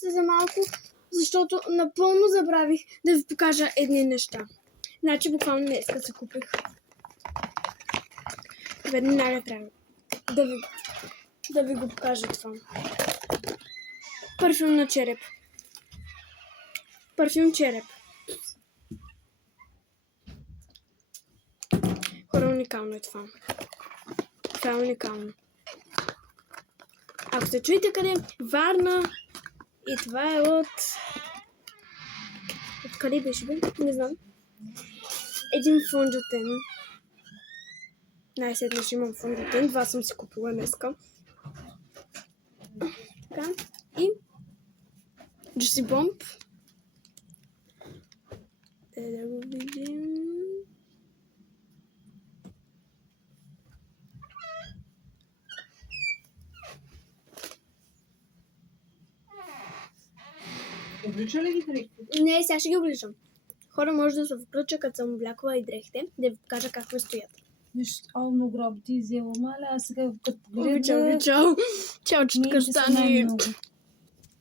се за малко, защото напълно забравих да ви покажа едни неща. Значи буквално днеска се купих. Веднага трябва да ви го покажа това. Парфюм на череп. Парфюм череп. Хора, уникално е това. Това е уникално. Ако се чуете къде, Варна, и това е от къде беше бе? Не знам. Един фонджатен. Най-сетне ще имам фонджатен. Два съм си купила днеска. Така. И Juicy Bomb. Да го видим. Облича ли ги дрехите? Не, сега ще ги обличам. Хора, може да се включа, като съм облякла и дрехите, да ви покажа как ме стоят. Виж, много работи изяла, маля, а сега като погледна... Чао, чао. Чао, че така Мените са стане. най-много.